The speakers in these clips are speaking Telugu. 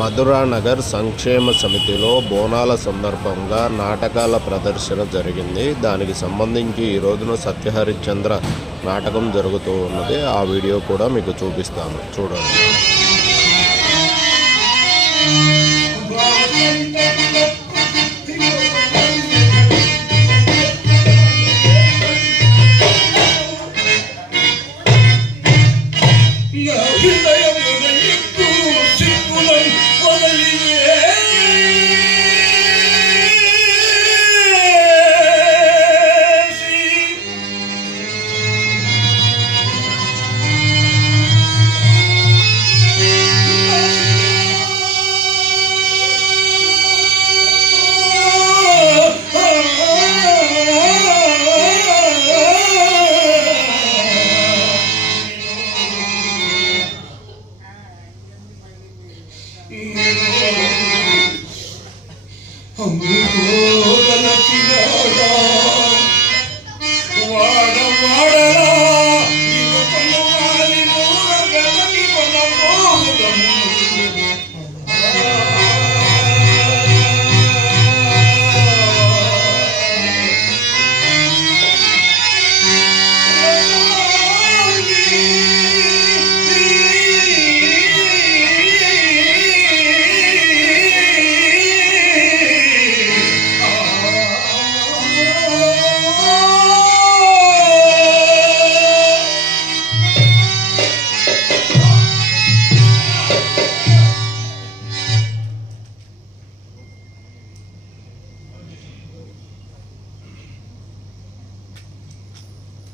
మధురానగర్ సంక్షేమ సమితిలో బోనాల సందర్భంగా నాటకాల ప్రదర్శన జరిగింది. దానికి సంబంధించి ఈ రోజున సత్యహరిశ్చంద్ర నాటకం జరుగుతూ ఉన్నది. ఆ వీడియో కూడా మీకు చూపిస్తాను, చూడండి.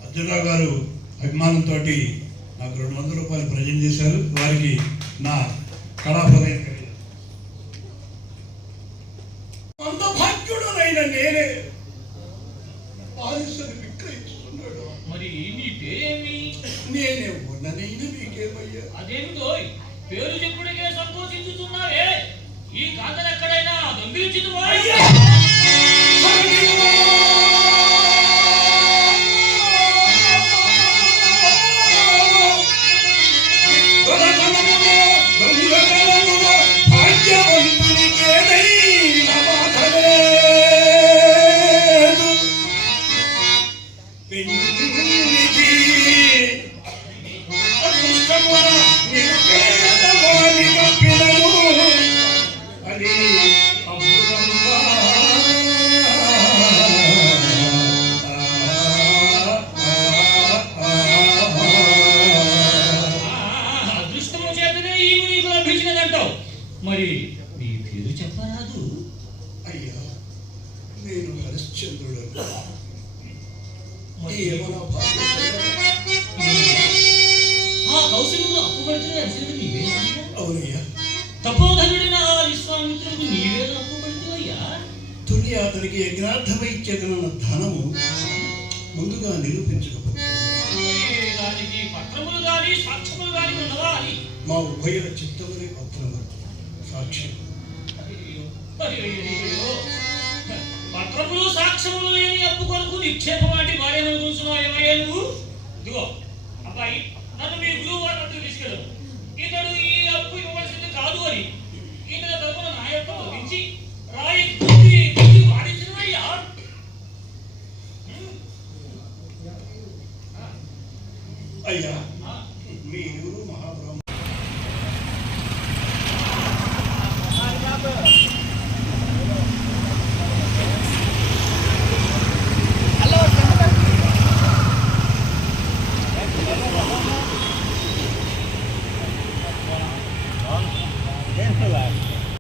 అర్జునరావు గారు అభిమానంతో నాకు 200 రూపాయలు ప్రజెంట్ చేశారు. వారికి నా కళాహృదయం అంత భాగ్యుడనైన నేనే పారిశ్రమి విక్రయిస్తున్నాడు. మరి నీ పేరేమి? నేనే ఉన్ననైనా మీకేమయ్యా? అదేమిటో పేరు చెప్పుడికే సంతోషించుతున్నావే. ఈ గాథను ఎక్కడైనా దొంగిలించుతున్నా? మరి నీ పేరు చెప్పరాదు? అయ్యా, నేను హరిశ్చంద్రుడు. కౌశల్యంలో అప్పుబడితే అసలు నీవే? అవునయ్యా. తపోధనుడిన విశ్వామిత్రుడు నీవే అప్పుబడితేవయ్యా. తుల్లి అతనికి యజ్ఞార్థమై ఇచ్చేదన్న ధనము ముందుగా నిరూపించకపోతే దానికి పత్రములు గాని సాక్ష్యములు గాని ఉన్నవా అని మా ఉభయుల చిత్తములే పత్రము సాక్షి. పత్రములు సాక్ష్యములు లేని అప్పు కొరకు నిక్షేపం వంటి భార్యను చూస్తున్నావు ఏమయ్యా నువ్వు? ఇదిగో అబ్బాయి, నన్ను మీ గురువు వారి తీసుకెళ్ళు. ఇతడు ఈ అప్పు ఇవ్వవలసింది కాదు అని